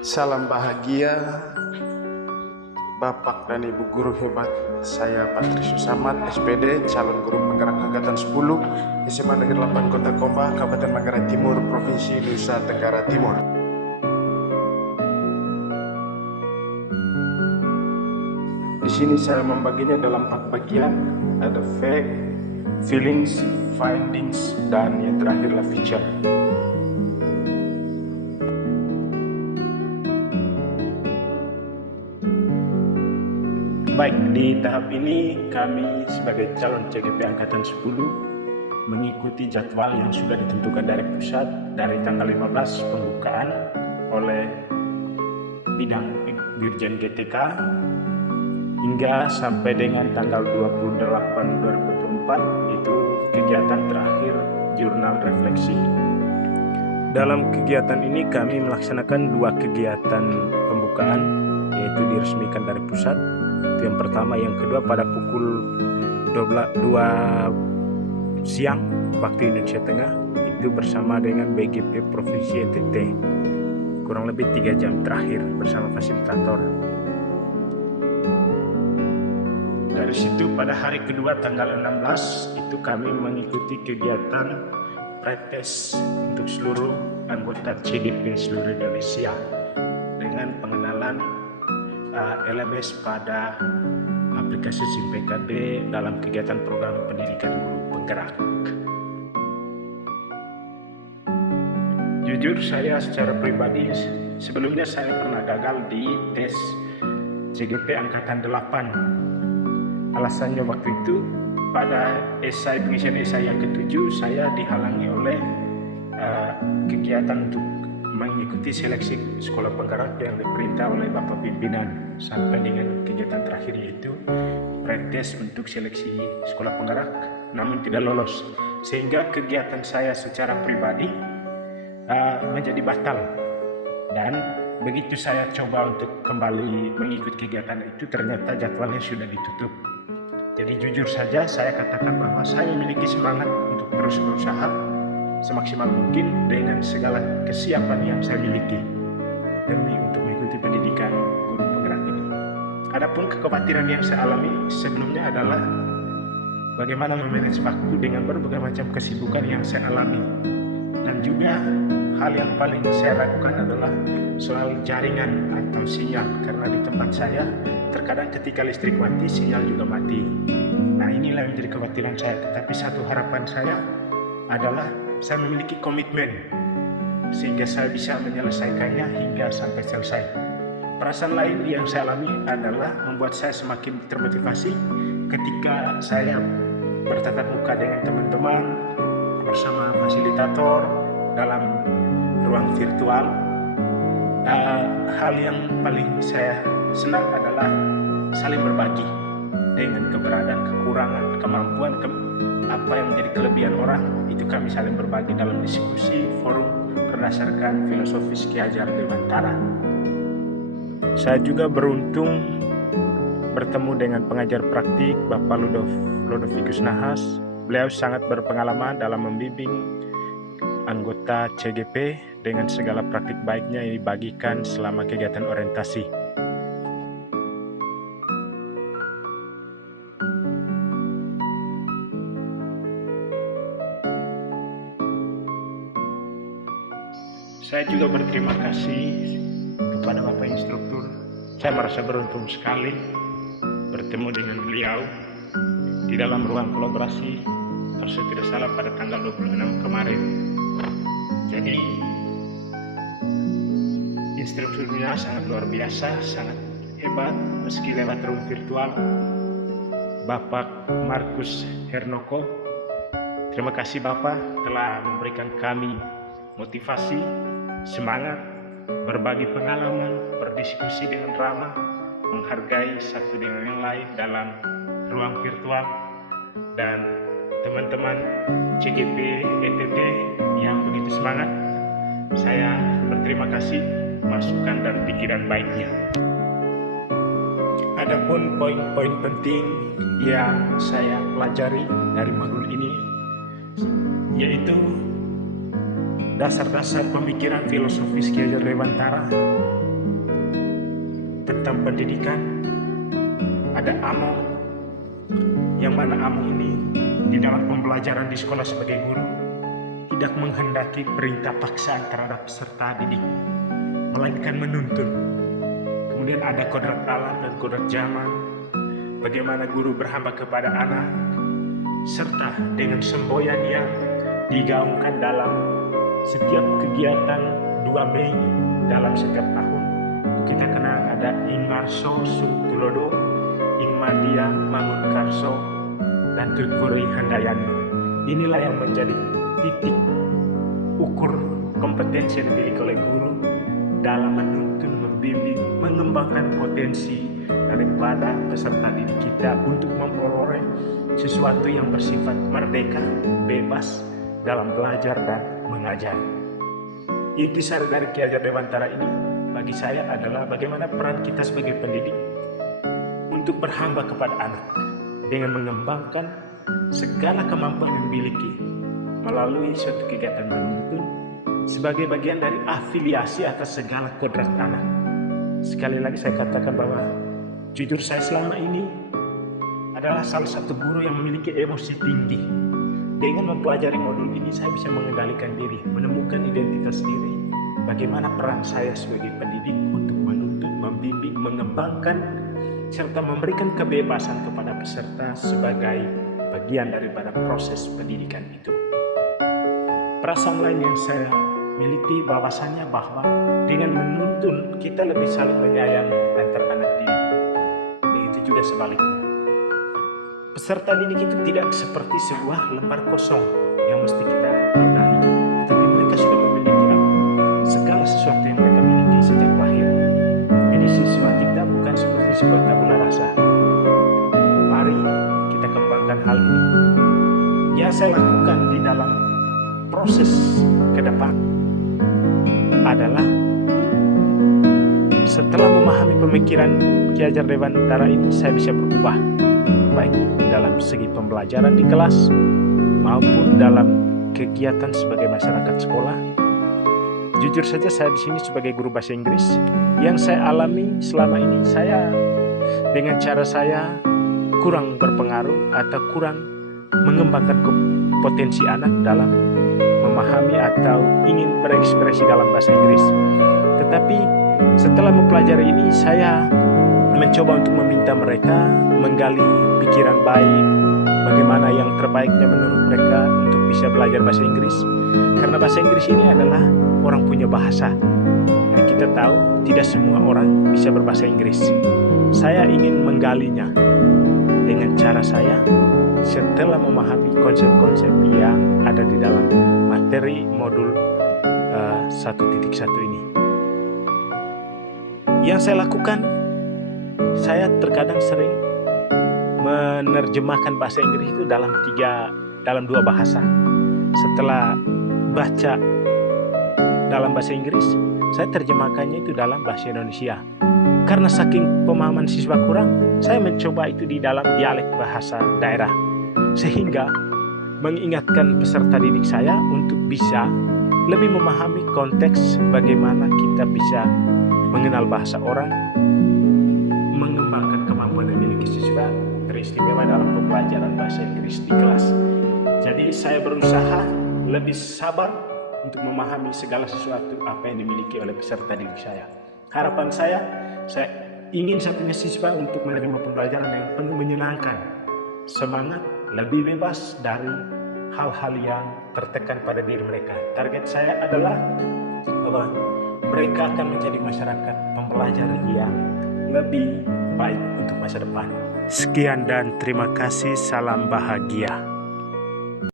Salam bahagia Bapak dan Ibu guru hebat. Saya Patrius Samad, SPD, calon guru penggerak angkatan 10 SMA Negeri 8 Kota Komba, Kabupaten Manggarai Timur, Provinsi Nusa Tenggara Timur. Di sini saya membaginya dalam 4 bagian, ada fact, feelings, findings, dan yang terakhirlah feature. Baik, di tahap ini kami sebagai calon CGP Angkatan 10 mengikuti jadwal yang sudah ditentukan dari pusat dari tanggal 15 pembukaan oleh bidang Dirjen GTK hingga sampai dengan tanggal 28 2024 itu kegiatan terakhir jurnal refleksi. Dalam kegiatan ini kami melaksanakan 2 kegiatan pembukaan, yaitu diresmikan dari pusat. Itu yang pertama, yang kedua pada pukul 2 siang waktu Indonesia Tengah, itu bersama dengan BGP Provinsi NTT, kurang lebih 3 jam terakhir bersama fasilitator. Dari situ pada hari kedua tanggal 16 itu kami mengikuti kegiatan pretest untuk seluruh anggota CGP seluruh Indonesia dengan pengenalan LMS pada aplikasi SIM PKB dalam kegiatan program pendidikan guru penggerak. Jujur saya secara pribadi sebelumnya saya pernah gagal di tes CGP Angkatan 8. Alasannya waktu itu pada pengisian esai yang ke-7 saya dihalangi oleh kegiatan untuk mengikuti seleksi sekolah penggerak yang diperintah oleh Bapak Pimpinan sampai dengan kegiatan terakhir yaitu pretest untuk seleksi sekolah penggerak, namun tidak lolos, sehingga kegiatan saya secara pribadi menjadi batal. Dan begitu saya coba untuk kembali mengikuti kegiatan itu, ternyata jadwalnya sudah ditutup. Jadi jujur saja saya katakan bahwa saya memiliki semangat untuk terus berusaha semaksimal mungkin dengan segala kesiapan yang saya miliki demi untuk mengikuti pendidikan guru penggerak ini. Adapun kekhawatiran yang saya alami sebelumnya adalah bagaimana memanage waktu dengan berbagai macam kesibukan yang saya alami, dan juga hal yang paling saya ragukan adalah soal jaringan atau sinyal, karena di tempat saya terkadang ketika listrik mati sinyal juga mati. Nah, inilah yang menjadi kekhawatiran saya. Tetapi satu harapan saya adalah saya memiliki komitmen sehingga saya bisa menyelesaikannya hingga sampai selesai. Perasaan lain yang saya alami adalah membuat saya semakin termotivasi ketika saya bertatap muka dengan teman-teman bersama fasilitator dalam ruang virtual. Hal yang paling saya senang adalah saling berbagi dengan keberadaan, kekurangan, kemampuan, apa yang menjadi kelebihan orang, itu kami saling berbagi dalam diskusi forum berdasarkan filosofis Ki Hajar Dewantara. Saya juga beruntung bertemu dengan pengajar praktik Bapak Ludovicus Nahas. Beliau sangat berpengalaman dalam membimbing anggota CGP dengan segala praktik baiknya yang dibagikan selama kegiatan orientasi. Saya juga berterima kasih kepada Bapak Instruktur. Saya merasa beruntung sekali bertemu dengan beliau di dalam ruang kolaborasi, kalau saya tidak salah pada tanggal 26 kemarin. Jadi instrukturnya sangat luar biasa, sangat hebat meski lewat ruang virtual. Bapak Markus Hernoko, terima kasih Bapak telah memberikan kami motivasi, semangat, berbagi pengalaman, berdiskusi dengan ramah, menghargai satu dengan yang lain dalam ruang virtual. Dan teman-teman CGP NTT yang begitu semangat, saya berterima kasih masukan dan pikiran baiknya. Adapun poin-poin penting yang saya pelajari dari modul ini yaitu dasar-dasar pemikiran filosofis Ki Hajar Dewantara tentang pendidikan, ada AMO, yang mana AMO ini di dalam pembelajaran di sekolah sebagai guru tidak menghendaki perintah paksaan terhadap peserta didik, melainkan menuntun. Kemudian ada kodrat alam dan kodrat zaman, bagaimana guru berhamba kepada anak, serta dengan semboyan yang digaungkan dalam setiap kegiatan 2 Mei dalam setiap tahun. Kita kenal ada Ing Marso Sung Tulodo, Ing Madia Mangunkarso, dan Tutpuri Handayani. Inilah yang menjadi titik ukur kompetensi yang dimiliki oleh guru dalam menuntun, membimbing, mengembangkan potensi daripada peserta didik kita untuk memperoleh sesuatu yang bersifat merdeka, bebas dalam belajar dan mengajar. Intisari dari Ki Hajar Dewantara ini bagi saya adalah bagaimana peran kita sebagai pendidik untuk berhamba kepada anak dengan mengembangkan segala kemampuan yang dimiliki melalui suatu kegiatan menuntun sebagai bagian dari afiliasi atas segala kodrat anak. Sekali lagi saya katakan bahwa jujur saya selama ini adalah salah satu guru yang memiliki emosi tinggi. Dengan mempelajari modul ini saya bisa mengendalikan diri, menemukan identitas diri, bagaimana peran saya sebagai pendidik untuk menuntun, membimbing, mengembangkan, serta memberikan kebebasan kepada peserta sebagai bagian daripada proses pendidikan itu. Perasaan lain yang saya miliki bahwasannya bahwa dengan menuntun kita lebih saling menyayangi antar anak didik. Begitu juga sebaliknya. Peserta didik itu tidak seperti sebuah lembar kosong yang mesti kita ludahi, tapi mereka sudah memiliki segala sesuatu yang mereka miliki sejak lahir. Jadi siswa kita bukan seperti sebuah tabula rasa. Mari kita kembangkan hal ini. Yang saya lakukan di dalam proses ke depan adalah setelah memahami pemikiran Ki Hajar Dewantara ini, saya bisa berubah baik dalam segi pembelajaran di kelas maupun dalam kegiatan sebagai masyarakat sekolah. Jujur saja saya di sini sebagai guru bahasa Inggris, yang saya alami selama ini saya dengan cara saya kurang berpengaruh atau kurang mengembangkan potensi anak dalam memahami atau ingin berekspresi dalam bahasa Inggris. Tetapi setelah mempelajari ini, saya mencoba untuk meminta mereka menggali pikiran baik, bagaimana yang terbaiknya menurut mereka untuk bisa belajar bahasa Inggris. Karena bahasa Inggris ini adalah orang punya bahasa. Jadi kita tahu tidak semua orang bisa berbahasa Inggris. Saya ingin menggalinya dengan cara saya setelah memahami konsep-konsep yang ada di dalam materi modul 1.1 ini. Yang saya lakukan, saya terkadang sering menerjemahkan bahasa Inggris itu dalam 2 bahasa. Setelah baca dalam bahasa Inggris, saya terjemahkannya itu dalam bahasa Indonesia. Karena saking pemahaman siswa kurang, saya mencoba itu di dalam dialek bahasa daerah, sehingga mengingatkan peserta didik saya untuk bisa lebih memahami konteks bagaimana kita bisa mengenal bahasa orang, mengembangkan kemampuan yang dimiliki siswa, teristimewa dalam pembelajaran bahasa Inggris di kelas. Jadi saya berusaha lebih sabar untuk memahami segala sesuatu apa yang dimiliki oleh peserta didik saya. Harapan saya ingin satunya siswa untuk menerima pembelajaran yang penuh menyenangkan, semangat, lebih bebas dari hal-hal yang tertekan pada diri mereka. Target saya adalah bahwa mereka akan menjadi masyarakat pembelajar yang lebih baik untuk masa depan. Sekian dan terima kasih. Salam bahagia.